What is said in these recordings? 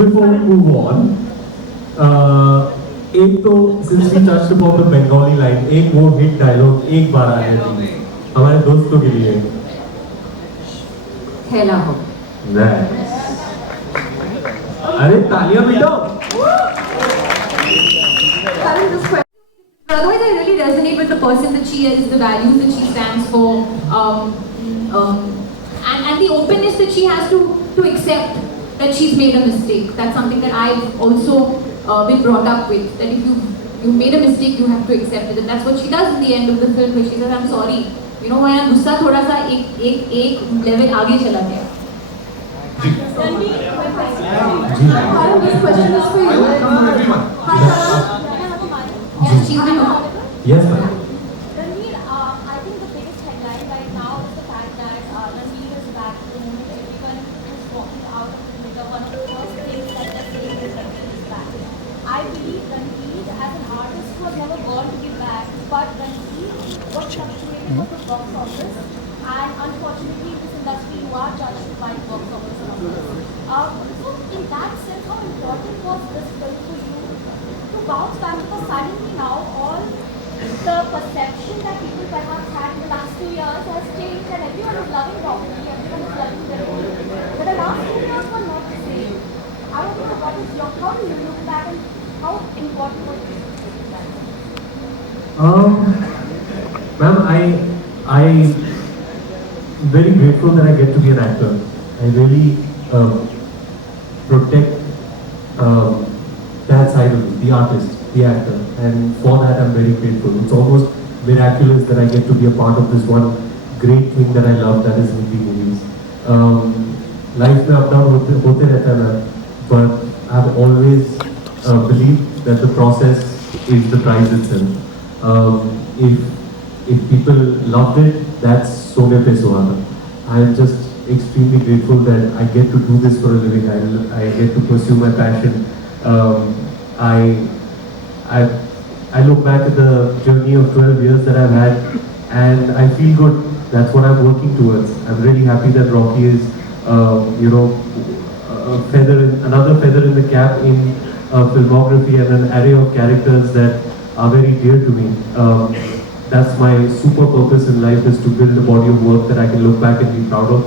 before we move on, एक तो since we touched upon the Bengali line, एक वो hit dialogue एक बार आया थी हमारे दोस्तों के लिए. खेला हो. Nice. अरे तालियां बजाओ. Karan, this question. Otherwise, I really resonate with the person that she is, the values that she stands for, and the openness that she has to accept that she's made a mistake. That's something that I've also been brought up with. That if you made a mistake, you have to accept it. And that's what she does in the end of the film, where she says, "I'm sorry. You know, मेरा गुस्सा थोड़ा सा एक level आगे चला गया." Karan, this question is for you. Yes, ma'am. Ranveer, I think the biggest headline right now is the fact that Ranveer is back. The moment everyone is walking out of the theater, one of the first things that they're saying is Ranveer is back. I believe Ranveer as an artist was never born to give back, but Ranveer was fluctuating with the box office, and unfortunately in this industry you are judged by the box office numbers. So in that sense, how important was this film for you to bounce back? Because suddenly now all the perception that people perhaps had in the last 2 years has changed, and everyone is loving Rocky, everyone is loving their role. But the last 2 years were not the same. I want to know how do you look back and how important was this? Ma'am, I very grateful that I get to be an actor. I really protect that side of me, the artist, the actor, and for that I'm very grateful. It's almost miraculous that I get to be a part of this one great thing that I love, that is Hindi movies. Life में up down होते रहता है, but I've always believed that the process is the prize itself. If people loved it, that's सोने पे सुहागा. I am just extremely grateful that I get to do this for a living. I get to pursue my passion. I look back at the journey of 12 years that I've had, and I feel good. That's what I'm working towards. I'm really happy that Rocky is, another feather in the cap in filmography and an array of characters that are very dear to me. That's my super purpose in life, is to build a body of work that I can look back and be proud of.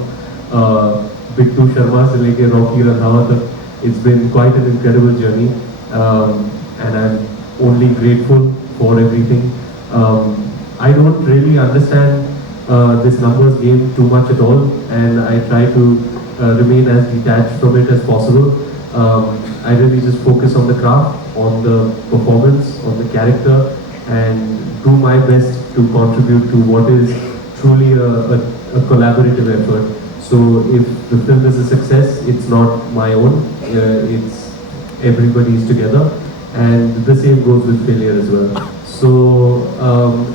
Bittu Sharma se leke Rocky Randhawa tak, it's been quite an incredible journey, and I'm only grateful for everything. I don't really understand this numbers game too much at all, and I try to remain as detached from it as possible. I really just focus on the craft, on the performance, on the character, and do my best to contribute to what is truly a collaborative effort. So if the film is a success, it's not my own, it's everybody's together, and the same goes with failure as well. So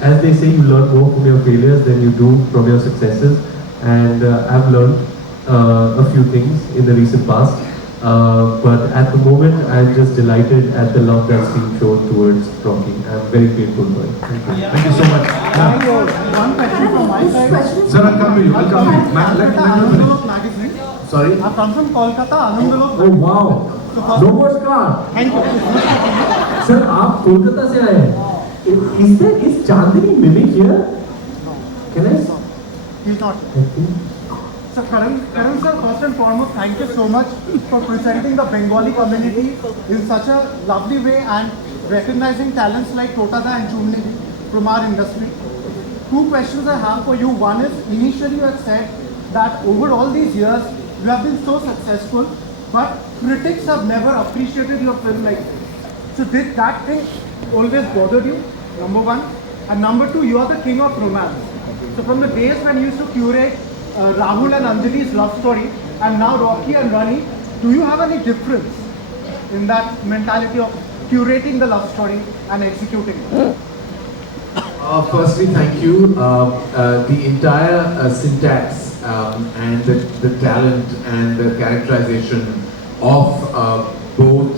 as they say, you learn more from your failures than you do from your successes, and I've learned a few things in the recent past. But at the moment, I'm just delighted at the love that's being shown towards Rocky. I'm very grateful for it. Thank you. Thank you so much. One question from my side. Sir, I'll come to you. I'll come to you. Let me finish. Sorry? I come from Kolkata, Anandalok. Oh wow! Namaskar. Thank you. Sir, आप कोलकाता से आए हैं? Is Chandni mimic here? Can I? He's not. Thank you. So Karan sir, first and foremost, thank you so much for presenting the Bengali community in such a lovely way and recognizing talents like Totada and Chumni from our industry. Two questions I have for you. One is, initially you had said that over all these years, you have been so successful, but critics have never appreciated your film like this. So did that thing always bother you? Number one. And number two, you are the king of romance. So from the days when you used to curate Rahul and Anjali's love story, and now Rocky and Rani, do you have any difference in that mentality of curating the love story and executing it? Firstly, thank you. The entire syntax and the talent and the characterization of both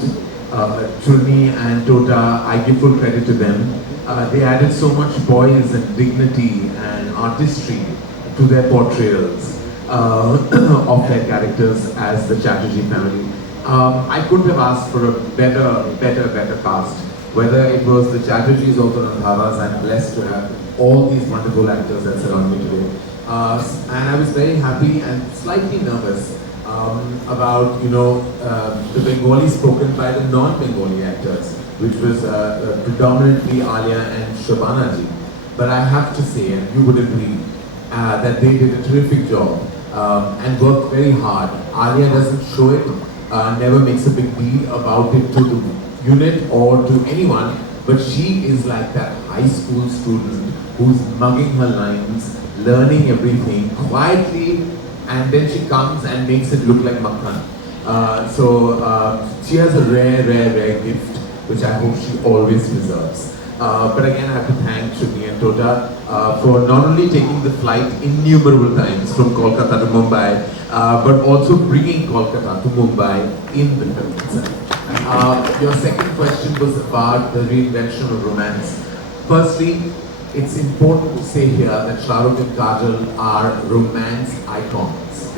Churni and Tota, I give full credit to them. They added so much poise and dignity and artistry to their portrayals of their characters as the Chatterjee family. I couldn't have asked for a better cast. Whether it was the Chatterjees or the Randhavas, I'm blessed to have all these wonderful actors that surround me today. And I was very happy and slightly nervous about, the Bengali spoken by the non-Bengali actors, which was predominantly Alia and Shabana ji. But I have to say, and you would agree, that they did a terrific job and worked very hard. Alia doesn't show it, never makes a big deal about it to the unit or to anyone, but she is like that high school student who's mugging her lines, learning everything quietly, and then she comes and makes it look like Makhan. So she has a rare gift, which I hope she always preserves. But again, I have to thank Shruti and Tota for not only taking the flight innumerable times from Kolkata to Mumbai, but also bringing Kolkata to Mumbai in the film itself. Your second question was about the reinvention of romance. Firstly, it's important to say here that Shah Rukh and Kajol are romance icons.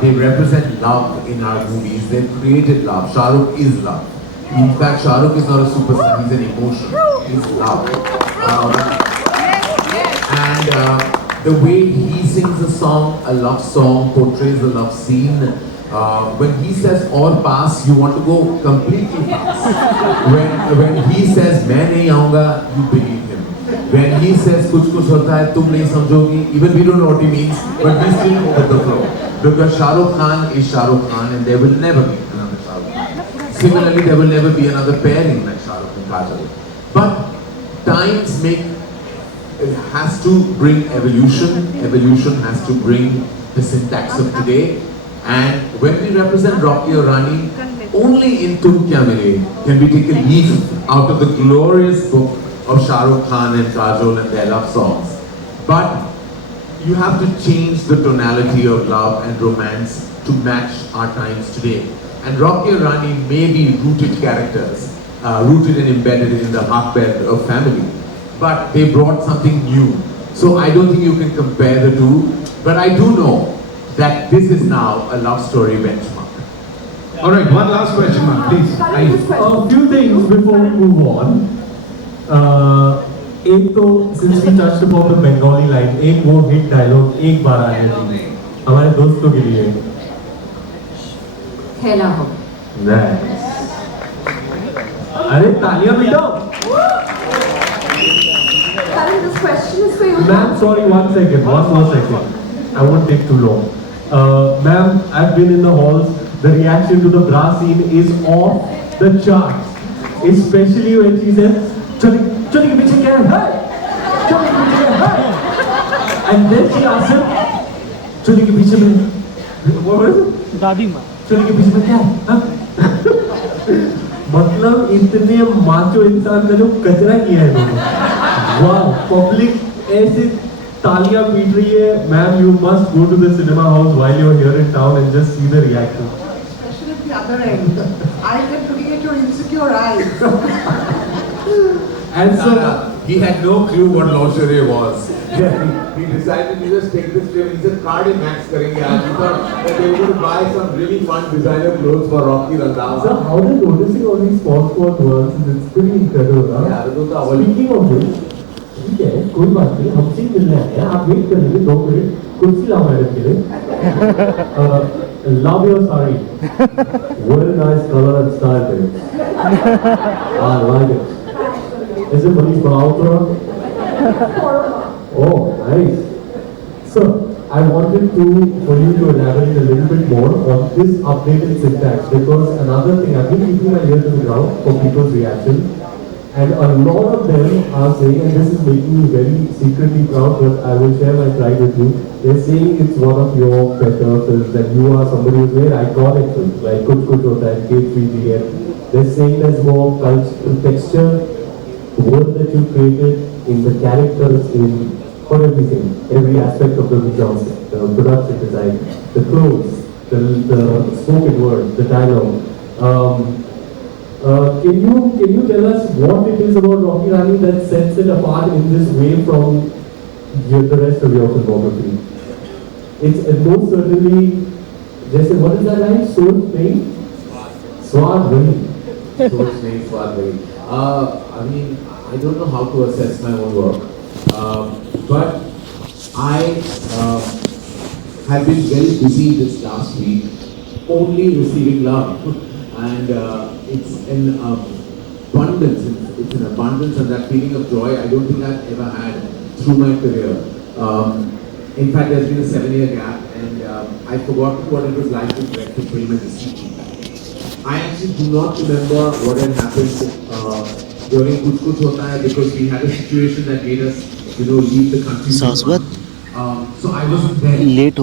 They represent love in our movies. They've created love. Shah Rukh is love. In fact, Shah Rukh is not a superstar, he's an emotion. He's love. And the way he sings a song, a love song, portrays a love scene, when he says or pass, you want to go completely pass. When he says main nahi aunga, you believe him. When he says kuch hota hai, tum nahi samjhogi, even we don't know what he means, but we still go with the flow. Because Shah Rukh Khan is Shah Rukh Khan and there will never be another Shah Rukh Khan. Similarly, there will never be another pairing like Shah Rukh and Kajol. But times has to bring evolution. Evolution has to bring the syntax of today. And when we represent Rocky or Rani, only in Tum Kya Mere can we take a leaf out of the glorious book of Shah Rukh Khan and Kajol and their love songs. But you have to change the tonality of love and romance to match our times today. And Rocky or Rani may be rooted characters, rooted and embedded in the heartbed of family. But they brought something new. So I don't think you can compare the two. But I do know that this is now a love story benchmark. All right, one last question, man, please. A few things before we move on. एक तो since we touched upon the Bengali line, एक वो hit dialogue एक बार आया थी हमारे दोस्तों के लिए. Hela ho. Nice. अरे तालियां बजाओ. Karan, this question is for you. Ma'am, sorry, one more second. I won't take too long. Ma'am, I've been in the halls. The reaction to the bra scene is off the charts. Especially when she says, "Chali ke piche kya hai? Chali ke piche kya hai?" And then she asks him, "Chali ke piche mein, what was it? Dadi ma. Chali ke piche mein kya hai?" मतलब इतने macho इंसान का जो कचरा किया है इन्होंने. वाह, पब्लिक ऐसे तालियां पीट रही है. Ma'am, you must go to the cinema house while you're here in town and just see the reaction. Especially at the other end. I kept looking at your insecure eyes. And so he had no clue what lingerie was. He decided to just take this trip. He said, "Card in Max karenge." He thought that they were going to buy some really fun designer clothes for Rocky Randhawa. So how they're noticing all these small words, it's pretty incredible. Huh? Yeah, Speaking of which, ठीक है, कोई बात नहीं, हमसे ही मिलने आए हैं. आप वेट कर लीजिए 2 मिनट. कुर्सी लाओ मैडम के लिए. Love your sari. Very nice color and style, babe. I like it. Is it Manish Malhotra? Oh, nice. So, I wanted for you to elaborate a little bit more on this updated syntax, because another thing, I've been keeping my ear to the ground for people's reaction, and a lot of them are saying, and this is making me very secretly proud, but I will share my pride with you, they're saying it's one of your better films, and you are somebody who's made iconic films, like Kuch Kuch Hota hai, K3G, and they're saying there's more culture, texture, world that you created in the characters, for everything, every aspect of the genre, the production design, the clothes, the spoken word, the dialogue. Can you tell us what it is about Rocky Rani that sets it apart in this way from the rest of your filmography? It's most certainly, just what is that line? Soul pain? Swad Bhai. So much name Swad Bhai. I mean, I don't know how to assess my own work. But I have been very busy this last week, only receiving love. And it's an abundance, it's an abundance, and that feeling of joy I don't think I've ever had through my career. In fact, there's been a 7-year gap, and I've forgotten what it was like to direct the film and receive feedback. I actually do not remember what had happened during Kuch Kuch Hota Hai, because we had a situation that made us, leave the country. शाश्वत So I wasn't there. Late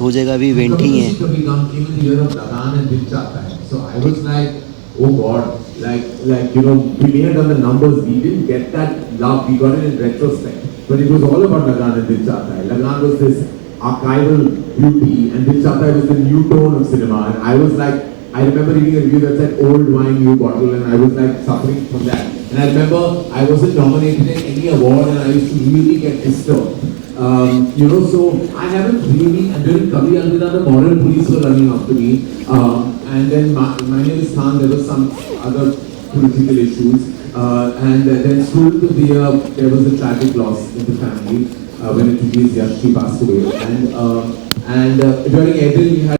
हो जाएगा अभी eventing है. Came in the year of Lagan and Dil Chahta Hai. So I was like, oh God, we may have done the numbers, we didn't get that love, we got it in retrospect. But it was all about Lagan and Dil Chahta Hai. Lagan was this archival beauty, and Dil Chahta Hai was the new tone of cinema. And I was like, I remember reading a review that said old wine, new bottle, and I was like suffering from that. And I remember I wasn't nominated in any award, and I used to really get disturbed. So I haven't really, and during Kabhi Alvida, the moral police were running after me. And then my name is Khan, there was some other political issues. And then through the year, there was a tragic loss in the family when it released Yash, she passed away. And during Edil, we had